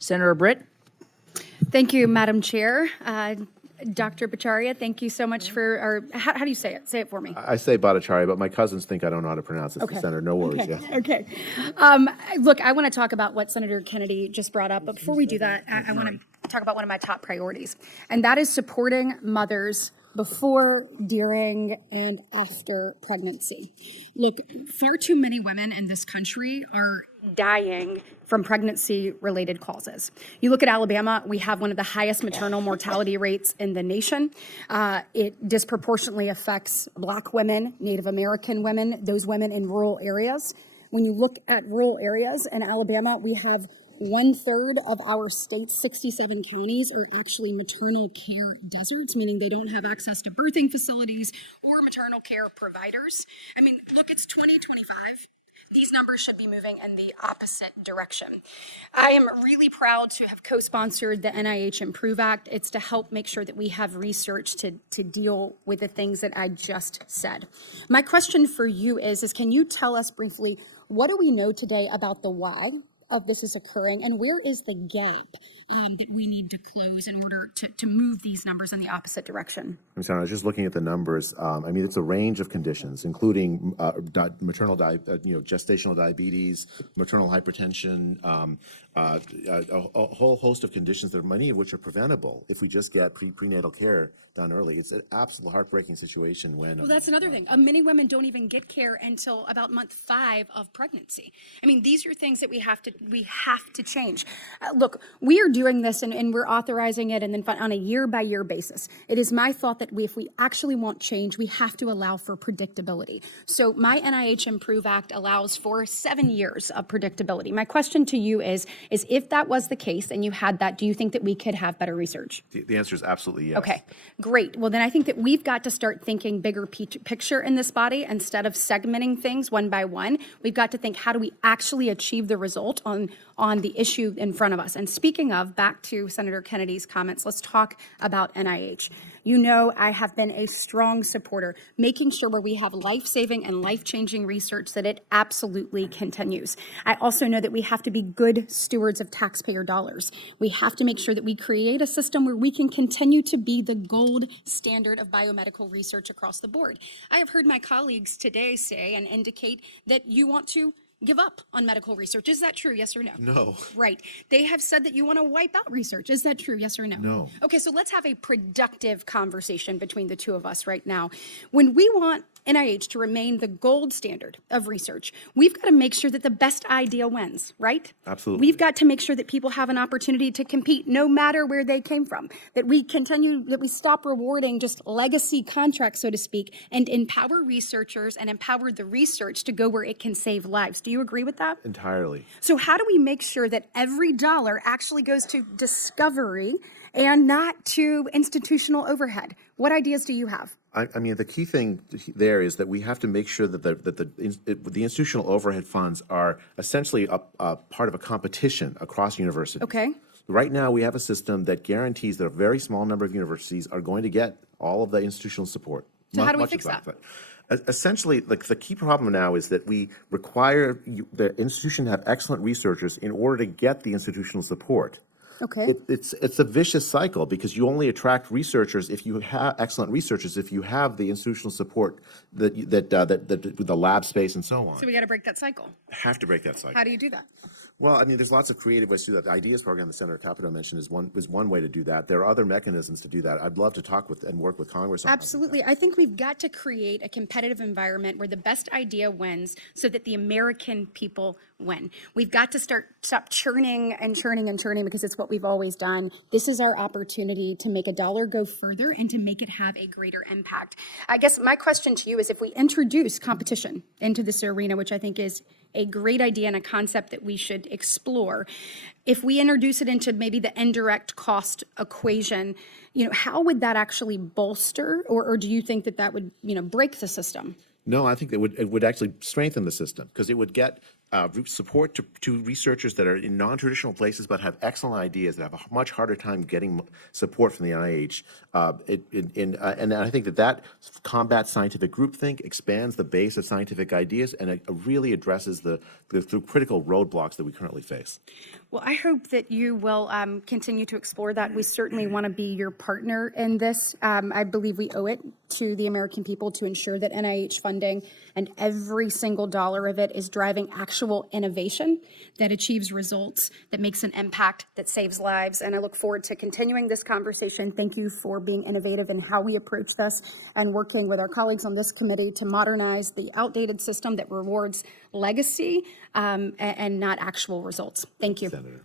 Senator Britt. Thank you, Madam Chair. Dr. Bhattacharya, thank you so much for, how do you say it? Say it for me. I say Bhattacharya, but my cousins think I don't know how to pronounce it. Okay. Senator, no worries. Okay. Yeah. Okay. Look, I want to talk about what Senator Kennedy just brought up, but before we do that, I want to talk about one of my top priorities, and that is supporting mothers before, during, and after pregnancy. Look, far too many women in this country are dying from pregnancy-related causes. You look at Alabama, we have one of the highest maternal mortality rates in the nation. It disproportionately affects Black women, Native American women, those women in rural areas. When you look at rural areas in Alabama, we have 1/3 of our state's 67 counties are actually maternal care deserts, meaning they don't have access to birthing facilities or maternal care providers. I mean, look, it's 2025. These numbers should be moving in the opposite direction. I am really proud to have co-sponsored the NIH Improve Act. It's to help make sure that we have research to deal with the things that I just said. My question for you is can you tell us briefly, what do we know today about the why of this is occurring, and where is the gap that we need to close in order to move these numbers in the opposite direction? I'm sorry, I was just looking at the numbers. I mean, it's a range of conditions, including maternal, gestational diabetes, maternal hypertension, a whole host of conditions that many of which are preventable if we just get prenatal care done early. It's an absolute heartbreaking situation when. Well, that's another thing. Many women don't even get care until about month 5 of pregnancy. I mean, these are things that we have to change. Look, we are doing this and we're authorizing it and then on a year-by-year basis. It is my thought that if we actually want change, we have to allow for predictability. So my NIH Improve Act allows for 7 years of predictability. My question to you is if that was the case and you had that, do you think that we could have better research? The answer is absolutely yes. Okay, great. Well, then I think that we've got to start thinking bigger picture in this body instead of segmenting things one by one. We've got to think, how do we actually achieve the result on the issue in front of us? And speaking of, back to Senator Kennedy's comments, let's talk about NIH. You know, I have been a strong supporter, making sure where we have life-saving and life-changing research that it absolutely continues. I also know that we have to be good stewards of taxpayer dollars. We have to make sure that we create a system where we can continue to be the gold standard of biomedical research across the board. I have heard my colleagues today say and indicate that you want to give up on medical research. Is that true? Yes or no? No. Right. They have said that you want to wipe out research. Is that true? Yes or no? No. Okay, so let's have a productive conversation between the two of us right now. When we want NIH to remain the gold standard of research, we've got to make sure that the best idea wins, right? Absolutely. We've got to make sure that people have an opportunity to compete no matter where they came from, that we stop rewarding just legacy contracts, so to speak, and empower researchers and empower the research to go where it can save lives. Do you agree with that? Entirely. So how do we make sure that every dollar actually goes to discovery and not to institutional overhead? What ideas do you have? I mean, the key thing there is that we have to make sure that the institutional overhead funds are essentially a part of a competition across universities. Okay. Right now, we have a system that guarantees that a very small number of universities are going to get all of the institutional support. So how do we fix that? Essentially, the key problem now is that we require the institution to have excellent researchers in order to get the institutional support. Okay. It's a vicious cycle because you only attract researchers if you have excellent researchers if you have the institutional support the lab space and so on. So we got to break that cycle. Have to break that cycle. How do you do that? Well, I mean, there's lots of creative ways to do that. The IDEAS program the Senator Capito mentioned is one way to do that. There are other mechanisms to do that. I'd love to talk with and work with Congress on Absolutely. I think we've got to create a competitive environment where the best idea wins so that the American people win. We've got to stop churning and churning and churning because it's what we've always done. This is our opportunity to make a dollar go further and to make it have a greater impact. I guess my question to you is if we introduce competition into this arena, which I think is a great idea and a concept that we should explore. If we introduce it into maybe the indirect cost equation, how would that actually bolster, or do you think that would, break the system? No, I think it would actually strengthen the system because it would get support to researchers that are in non-traditional places but have excellent ideas that have a much harder time getting support from the NIH. And I think that combats scientific groupthink, expands the base of scientific ideas, and it really addresses the critical roadblocks that we currently face. Well, I hope that you will continue to explore that. We certainly want to be your partner in this. I believe we owe it to the American people to ensure that NIH funding and every single dollar of it is driving actual innovation that achieves results, that makes an impact, that saves lives. And I look forward to continuing this conversation. Thank you for being innovative in how we approach this and working with our colleagues on this committee to modernize the outdated system that rewards legacy and not actual results. Thank you. Senator.